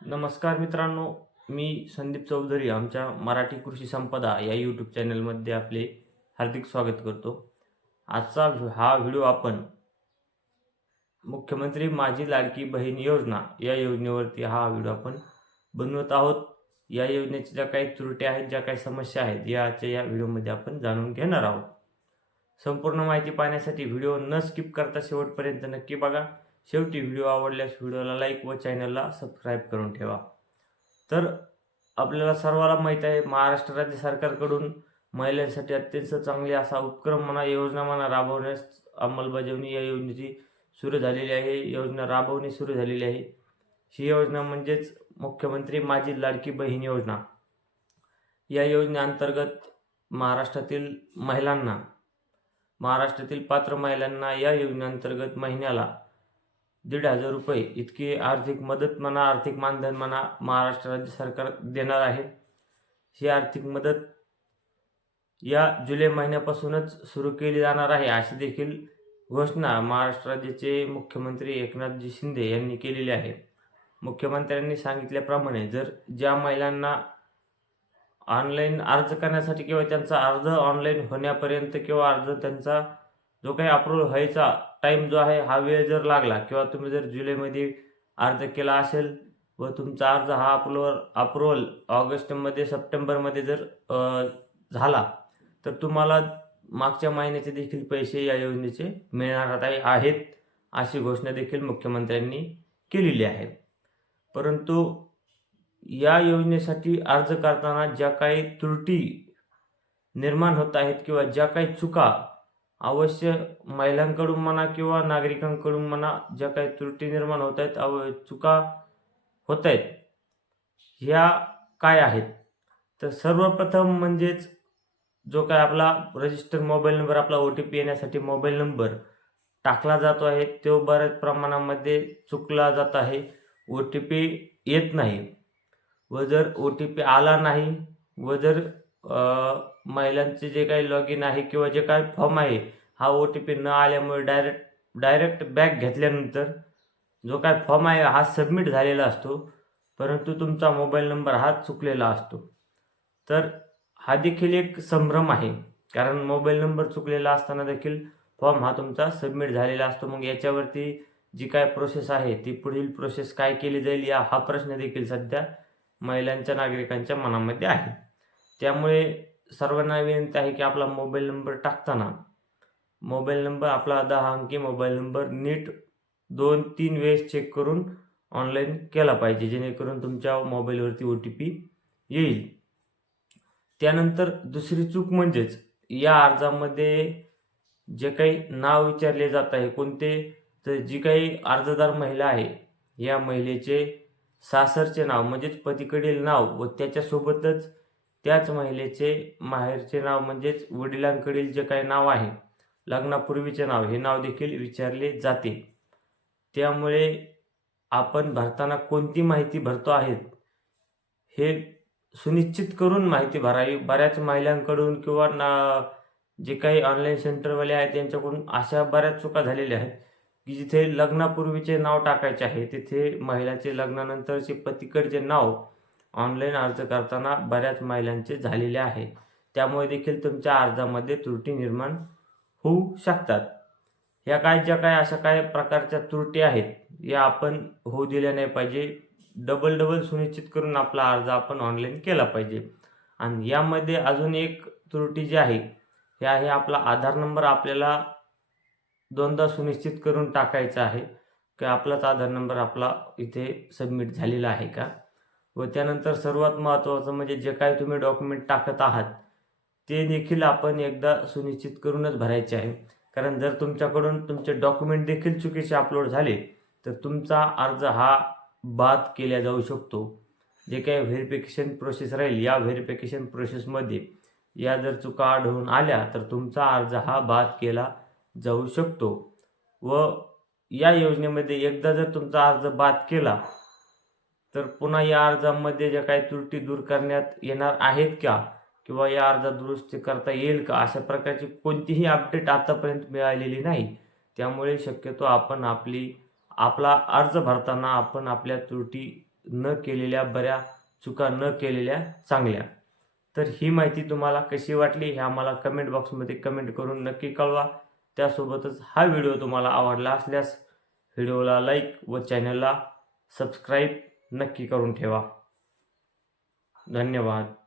नमस्कार मित्रांनो मी संदीप चौधरी आमच्या मराठी कृषी संपदा या यूट्यूब चॅनलमध्ये आपले हार्दिक स्वागत करतो. आजचा हा व्हिडिओ आपण मुख्यमंत्री माझी लाडकी बहीण योजना या योजनेवरती हा व्हिडिओ आपण बनवत आहोत. या योजनेच्या ज्या काही त्रुटी आहेत ज्या काही समस्या आहेत याच्या या व्हिडिओमध्ये आपण जाणून घेणार आहोत. संपूर्ण माहिती पाहण्यासाठी व्हिडिओ न स्किप करता शेवटपर्यंत नक्की बघा. शेवटी व्हिडिओ आवडल्यास व्हिडिओला लाईक व चॅनलला सबस्क्राईब करून ठेवा. तर आपल्याला सर्वांना माहीत आहे महाराष्ट्र राज्य सरकारकडून महिलांसाठी अत्यंत चांगली असा उपक्रम म्हणा योजना म्हणा राबवण्यास अंमलबजावणी या योजनेची सुरू झालेली आहे. योजना राबवणी सुरू झालेली आहे. ही योजना म्हणजेच मुख्यमंत्री माझी लाडकी बहीण योजना. या योजनेअंतर्गत महाराष्ट्रातील महिलांना महाराष्ट्रातील पात्र महिलांना या योजनेअंतर्गत महिन्याला दीड हजार रुपये इतकी आर्थिक मदत म्हणा आर्थिक मानधन म्हणा महाराष्ट्र राज्य सरकार देणार आहे. ही आर्थिक मदत या जुलै महिन्यापासूनच सुरू केली जाणार आहे अशी देखील घोषणा महाराष्ट्र राज्याचे मुख्यमंत्री एकनाथजी शिंदे यांनी केलेली आहे. मुख्यमंत्र्यांनी सांगितल्याप्रमाणे जर ज्या महिलांना ऑनलाईन अर्ज करण्यासाठी किंवा त्यांचा अर्ज ऑनलाईन होण्यापर्यंत किंवा अर्ज त्यांचा जो काही अप्रूव्हल व्हायचा टाईम जो आहे हा वेळ जर लागला किंवा तुम्ही जर जुलैमध्ये अर्ज केला असेल व तुमचा अर्ज हा अप्रूव्हल अप्रूव्हल ऑगस्टमध्ये सप्टेंबरमध्ये जर झाला तर तुम्हाला मागच्या महिन्याचे देखील पैसे या योजनेचे मिळणार आहेत अशी घोषणा देखील मुख्यमंत्र्यांनी केलेली आहे. परंतु या योजनेसाठी अर्ज करताना ज्या काही त्रुटी निर्माण होत आहेत किंवा ज्या काही चुका अवश्य महिलांकडून म्हणा किंवा नागरिकांकडून म्हणा ज्या काही त्रुटी निर्माण होत आहेत अव चुका होत आहेत ह्या काय आहेत? तर सर्वप्रथम म्हणजेच जो काय आपला रजिस्टर मोबाईल नंबर आपला ओ टी पी येण्यासाठी मोबाईल नंबर टाकला जातो आहे तो बऱ्याच प्रमाणामध्ये चुकला जात आहे. ओ टी पी येत नाही. व जर ओ टी पी आला नाही व जर महिलांचे जे काही लॉग इन आहे किंवा जे काही फॉर्म आहे हा ओ टी पी न आल्यामुळे डायरेक्ट डायरेक्ट बॅक घेतल्यानंतर जो काय फॉर्म आहे हा सबमिट झालेला असतो. परंतु तुमचा मोबाईल नंबर हा चुकलेला असतो. तर हा देखील एक संभ्रम आहे. कारण मोबाईल नंबर चुकलेला असताना देखील फॉर्म हा तुमचा सबमिट झालेला असतो. मग याच्यावरती जी काय प्रोसेस आहे ती पुढील प्रोसेस काय केली जाईल या हा प्रश्न देखील सध्या महिलांच्या नागरिकांच्या मनामध्ये आहे. त्यामुळे सर्वांना विनंती आहे की आपला मोबाईल नंबर टाकताना मोबाईल नंबर आपला दहा अंकी मोबाईल नंबर नीट दोन तीन वेळेस चेक करून ऑनलाईन केला पाहिजे जेणेकरून तुमच्या मोबाईलवरती ओ टी पी येईल. त्यानंतर दुसरी चूक म्हणजेच या अर्जामध्ये जे काही नाव विचारले जात आहे कोणते तर जी काही अर्जदार महिला आहे या महिलेचे सासरचे नाव म्हणजेच पतीकडील नाव व त्याच्यासोबतच त्याच महिलेचे माहेरचे नाव म्हणजेच वडिलांकडील जे काही नाव आहे लग्नापूर्वीचे नाव हे नाव देखील विचारले जाते. त्यामुळे आपण भरताना कोणती माहिती भरतो आहेत हे सुनिश्चित करून माहिती भरावी. बऱ्याच महिलांकडून किंवा ना जे काही ऑनलाईन सेंटरवाले आहेत त्यांच्याकडून अशा बऱ्याच चुका झालेल्या आहेत की जिथे लग्नापूर्वीचे नाव टाकायचे आहे तिथे महिलाचे लग्नानंतरचे पतीकडचे नाव ऑनलाईन अर्ज करताना बऱ्याच महिलांचे झालेले आहे. त्यामुळे देखील तुमच्या अर्जामध्ये त्रुटी निर्माण होऊ शकतात. या काय ज्या काय अशा काय प्रकारच्या त्रुटी आहेत या आपण होऊ दिल्या नाही पाहिजे. डबल डबल सुनिश्चित करून आपला अर्ज आपण ऑनलाईन केला पाहिजे. आणि यामध्ये अजून एक त्रुटी जी आहे हे आहे आपला आधार नंबर आपल्याला दोनदा सुनिश्चित करून टाकायचा आहे. की आपलाच आधार नंबर आपला इथे सबमिट झालेला आहे का? व त्यानंतर सर्वात महत्त्वाचं म्हणजे जे काही तुम्ही डॉक्युमेंट टाकत आहात ते देखील आपण एकदा सुनिश्चित करूनच भरायचे आहे. कारण जर तुमच्याकडून तुमचे डॉक्युमेंट देखील चुकीचे अपलोड झाले तर तुमचा अर्ज हा बाद केला जाऊ शकतो. जे काही व्हेरिफिकेशन प्रोसेस राहील या व्हेरिफिकेशन प्रोसेसमध्ये या जर चुका आढळून आल्या तर तुमचा अर्ज हा बाद केला जाऊ शकतो. व या योजनेमध्ये एकदा जर तुमचा अर्ज बाद केला तर पुन्हा या अर्जामध्ये ज्या काही त्रुटी दूर करण्यात येणार आहेत का? किंवा या अर्जात दुरुस्ती करता येईल का? अशा प्रकारची कोणतीही अपडेट आतापर्यंत मिळालेली नाही. त्यामुळे शक्यतो आपण आपली आपला अर्ज भरताना आपण आपल्या त्रुटी न केलेल्या बऱ्या चुका न केलेल्या चांगल्या तर ही माहिती तुम्हाला कशी वाटली हे आम्हाला कमेंट बॉक्समध्ये कमेंट करून नक्की कळवा. त्यासोबतच हा व्हिडिओ तुम्हाला आवडला असल्यास व्हिडिओला लाईक व चॅनलला सबस्क्राईब नक्की करून ठेवा. धन्यवाद.